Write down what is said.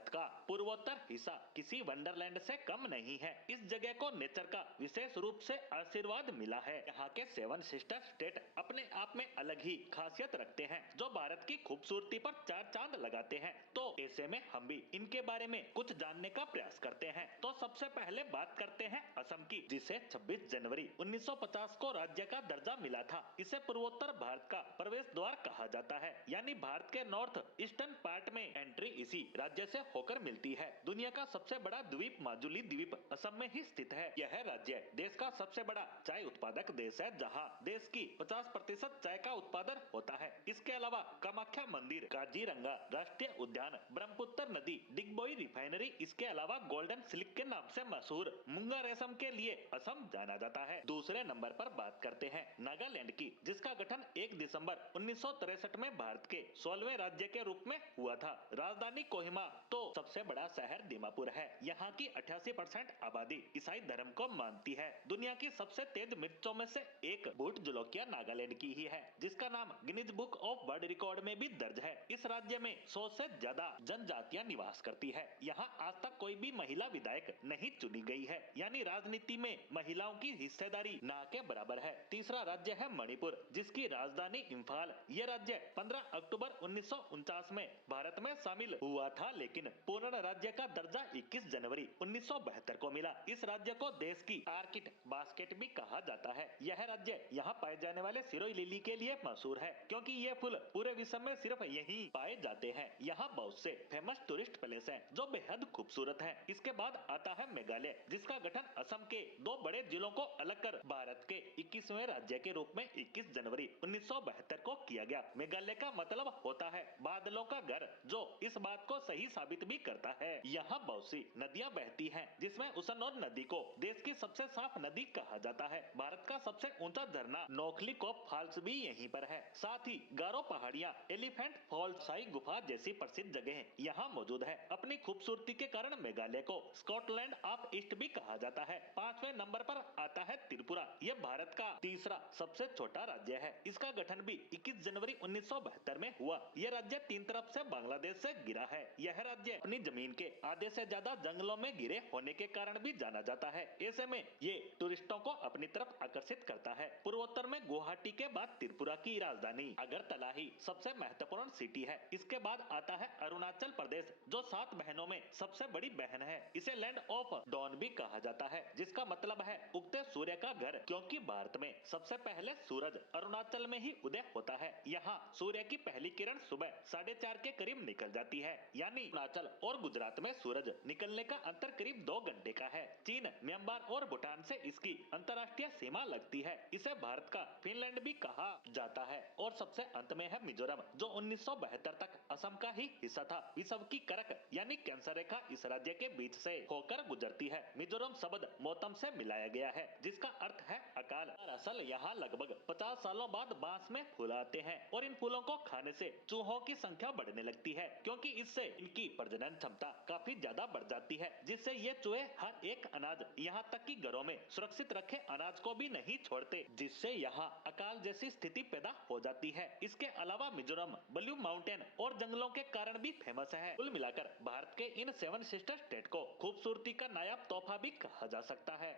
भारत का पूर्वोत्तर हिस्सा किसी वंडरलैंड से कम नहीं है। इस जगह को नेचर का विशेष रूप से आशीर्वाद मिला है। यहाँ के 7 सिस्टर स्टेट अपने आप में अलग ही खासियत रखते हैं, जो भारत की खूबसूरती पर 4 चांद लगाते हैं। तो ऐसे में हम भी इनके बारे में कुछ जानने का प्रयास करते हैं। तो सबसे पहले बात करते हैं असम की, जिसे 26 जनवरी 1950 को राज्य का दर्जा मिला था। इसे पूर्वोत्तर भारत का प्रवेश द्वार कहा जाता है, यानी भारत के नॉर्थ ईस्टर्न पार्ट में एंट्री इसी राज्य से होकर मिलती है। दुनिया का सबसे बड़ा द्वीप माजुली द्वीप असम में ही स्थित है। यह राज्य देश का सबसे बड़ा चाय उत्पादक देश है, जहां देश की 50% चाय का उत्पादन होता है। इसके अलावा कामाख्या मंदिर, काजीरंगा राष्ट्रीय उद्यान, ब्रह्मपुत्र नदी, डिगबोई रिफाइनरी, इसके अलावा गोल्डन सिल्क के नाम से मशहूर मूंगा रेशम के लिए असम जाना जाता है। दूसरे नंबर पर बात करते हैं नागालैंड की, जिसका गठन 1 दिसंबर 1963 में भारत के 16वें राज्य के रूप में हुआ था। राजधानी कोहिमा तो सबसे बड़ा शहर दीमापुर है। यहाँ की 88% आबादी ईसाई धर्म को मानती है। दुनिया की सबसे तेज मिर्चों में से एक भूट जुलोकिया नागालैंड की ही है, जिसका नाम Guinness book of world record में भी दर्ज है। इस राज्य में 100 से ज्यादा जनजातियां निवास करती है। यहाँ आज तक कोई भी महिला विधायक नहीं चुनी गई है, यानी राजनीति में महिलाओं की हिस्सेदारी ना के बराबर है। तीसरा राज्य है मणिपुर, जिसकी राजधानी इम्फाल। यह राज्य 15 अक्टूबर 1949 में भारत में शामिल हुआ था, लेकिन पूर्ण राज्य का दर्जा 21 जनवरी 1972 को मिला। इस राज्य को देश की आर्किड बास्केट भी कहा जाता है। यह राज्य यहाँ पाए जाने वाले सिरोई लिली के लिए मशहूर है, क्योंकि ये फूल पूरे विश्व में सिर्फ यहीं पाए जाते हैं। यहाँ बहुत से फेमस टूरिस्ट प्लेस हैं, जो बेहद खूबसूरत हैं। इसके बाद आता है मेघालय, जिसका गठन असम के 2 बड़े जिलों को अलग कर भारत के 21वें राज्य के रूप में 21 जनवरी 1972 को किया गया। मेघालय का मतलब होता है बादलों का घर, जो इस बात को सही साबित भी करता है। यहाँ बहुत सी नदियाँ बहती हैं, जिसमें उसनोर नदी को देश की सबसे साफ नदी कहा जाता है। भारत का सबसे ऊंचा झरना नोखलीकोप फॉल्स भी यहीं पर है। साथ ही गारो पहाड़ियाँ, एलिफेंट फॉल्स, साई गुफा जैसी प्रसिद्ध जगह यहाँ मौजूद है। अपनी खूबसूरती के कारण मेघालय को स्कॉटलैंड ऑफ ईस्ट भी कहा जाता है। 5वें नंबर पर आता है त्रिपुरा। यह भारत का तीसरा सबसे छोटा राज्य है। इसका गठन भी 21 जनवरी 1972 में हुआ। यह राज्य 3 तरफ से बांग्लादेश से घिरा है। यह राज्य अपनी जमीन के आधे से ज्यादा जंगलों में घिरे होने के कारण भी जाना जाता है। ऐसे में ये टूरिस्टों को अपनी तरफ आकर्षित करता है। पूर्वोत्तर में गुवाहाटी के बाद त्रिपुरा की राजधानी अगरतला ही सबसे महत्वपूर्ण सिटी है। इसके बाद आता है अरुणाचल प्रदेश, जो 7 बहनों में सबसे बड़ी बहन है। इसे लैंड ऑफ डॉन भी कहा जाता है, जिसका मतलब है उगते सूर्य का घर, क्योंकि भारत में सबसे पहले सूरज अरुणाचल में ही उदय होता है। यहाँ सूर्य की पहली किरण सुबह 4:30 के करीब निकल जाती है, यानी अरुणाचल और गुजरात में सूरज निकलने का अंतर करीब 2 घंटे का है। चीन, म्यांमार और भूटान से इसकी अंतर्राष्ट्रीय सीमा लगती है। इसे भारत का फिनलैंड भी कहा जाता है। और सबसे अंत में है मिजोरम, जो 1972 तक असम का ही हिस्सा था। विश्व की करक यानी कैंसर रेखा इस राज्य के बीच से होकर गुजरती है। मिजोरम शब्द मोतम से मिलाया गया है, जिसका अर्थ है अकाल। दरअसल यहाँ लगभग 50 सालों बाद बांस में फूल आते हैं, और इन फूलों को खाने से चूहों की संख्या बढ़ने लगती है, क्योंकि इससे इनकी प्रजनन क्षमता काफी ज्यादा बढ़ जाती है, जिससे ये चूहे हर एक अनाज, यहाँ तक कि घरों में सुरक्षित रखे अनाज को भी नहीं छोड़ते, जिससे यहाँ अकाल जैसी स्थिति पैदा हो जाती है। इसके अलावा मिजोरम ब्लू माउंटेन और जंगलों के कारण भी फेमस है। कुल मिलाकर भारत के इन 7 सिस्टर स्टेट को खूबसूरती का नायाब तोहफा भी कहा जा सकता है।